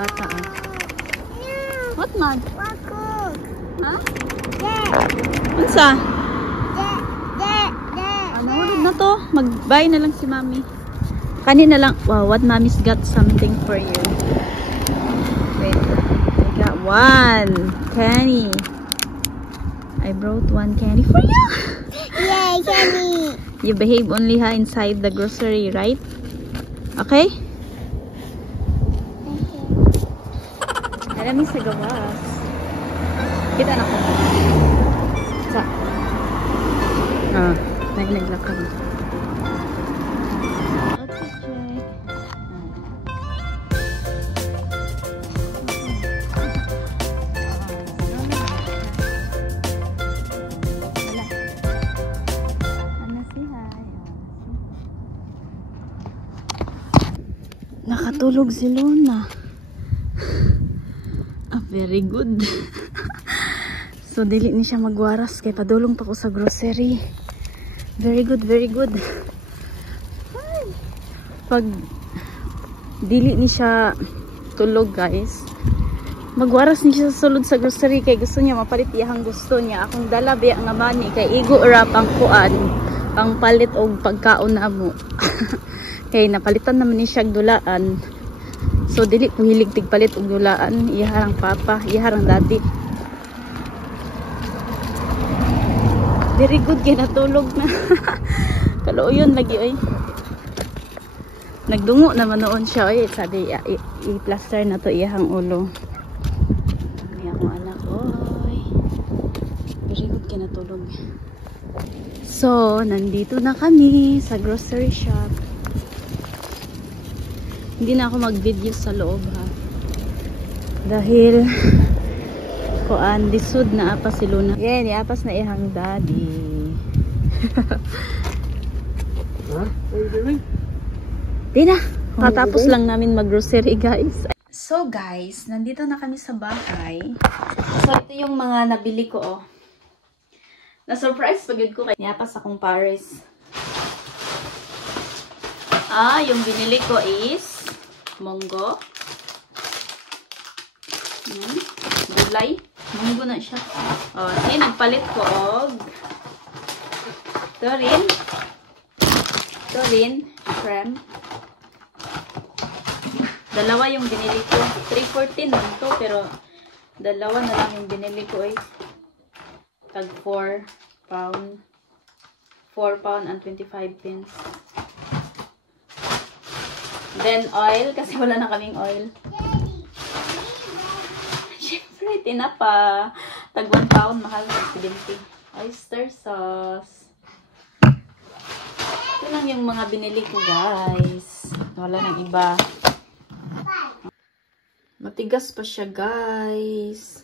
bata ah. What man? Ha? Unsa? Nahulog na to. Mag-bye na lang si Mami. Kanina lang. Wow, what Mommy's got something for you. Wait. I got one candy. I brought one candy for you. Yay, candy. You behave only ha inside the grocery, right? Okay? Alam sa gawas. Kita na ko. Sa. Naglakad. Okay, check. Nakatulog si Luna. Very good. So dili ni siya magwaras kay padulong pa ko sa grocery. Very good, very good. Pag dili ni siya tulog guys, magwaras ni siya sa sulod sa grocery kay gusto niya mapalit iyang gusto niya. Akong dala biya nga mani kay igo ra pang kuan, pang palit og pagkaon na mo. Kay napalitan naman ni siya dulaan. So dili ko hilig tigpalit og dulaan, iharang papa, iharang daddy. Very good kay natulog na. Kaluoyon lagi oy. Nagdungo naman noon siya oy, sabi i-plaster na to iyahang ulo. Ay ako anak oy. Very good kay natulog. So, nandito na kami sa grocery shop. Hindi na ako mag-video sa loob ha. Dahil kuan lisod na apa si Luna. Yeah, niapas na ihang daddy. Huh? What are you doing? Di na. Matapos lang namin mag-grocery guys. So guys, nandito na kami sa bahay. So ito yung mga nabili ko oh. Na-surprise pagod ko kay niapas akong Paris. Yung binili ko is monggo. Gulay. Monggo na siya. Sige, nagpalit ko og Torin, shrimp. Dalawa yung binili ko. 314 lang to, pero dalawa na lang yung binili ko eh. Tag 4 pound. 4 pound and 25 pence. Then oil, kasi wala na kaming oil. Siyempre, tinapa. Tag 1 pound, mahal na 70. Oyster sauce. Ito lang yung mga binili ko guys. Wala nang iba. Matigas pa siya guys.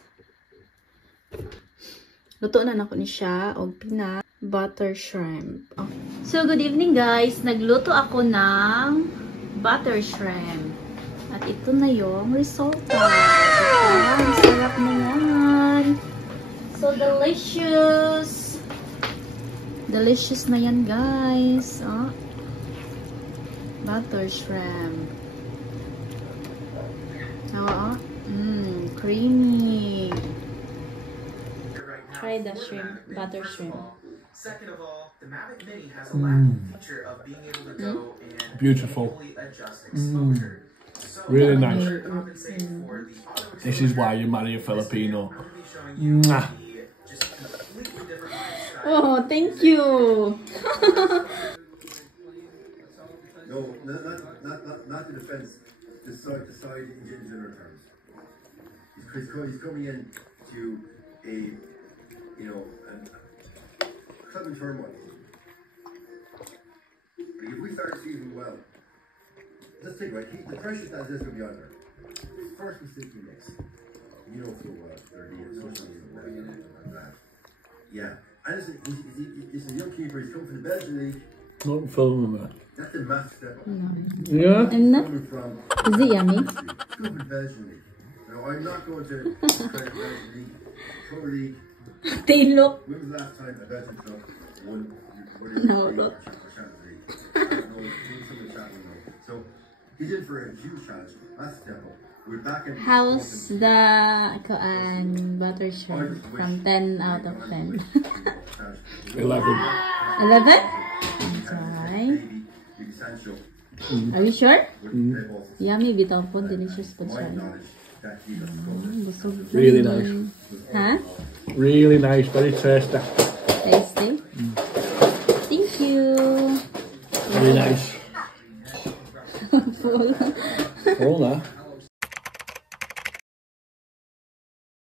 Luto na ako ni siya. O peanut butter shrimp. Oh. So, good evening guys. Nagluto ako ng butter shrimp. At ito na yung resulta. Ang sarap na yan. So delicious. Delicious na yan guys. Oh. Butter shrimp. Oh, creamy. Try the shrimp, butter shrimp. Second of all, the Mavic Mini has a lacking feature of being able to go and Beautiful. fully adjust exposure. So Really nice. compensate for the auto This is why you marry a Filipino. I'm going to be showing you Mwah. the just completely different lifestyle. Oh, thank you. No, not the defense. The side in general terms. He's coming in to a, club in turmoil. Like if we start the season well, let's think about it. The pressure that is going to be on there. First mistake he makes. You know so well. 30 years, social media, and that. Yeah. And it's a young keeper. He's come from the Belgian league. Not filming that. That's a massive step up. Yeah? I'm not. Coming from Is it yummy? Stupid Belgian league. Now, I'm not going to credit Belgian league. Pro league. They look. When was the last time a Belgian club won? No, look. So he's in for a huge challenge. That's a step up. We're back in How's the butter shrimp from 10 out of 10? 11. 11? Enjoy. essential. Are you sure? Mm. Yummy bitaw po. Delicious po siya. Busog. Really nice. Huh? Really nice, very tasty. Tasty? Thank you. Very nice. Full. Hold on.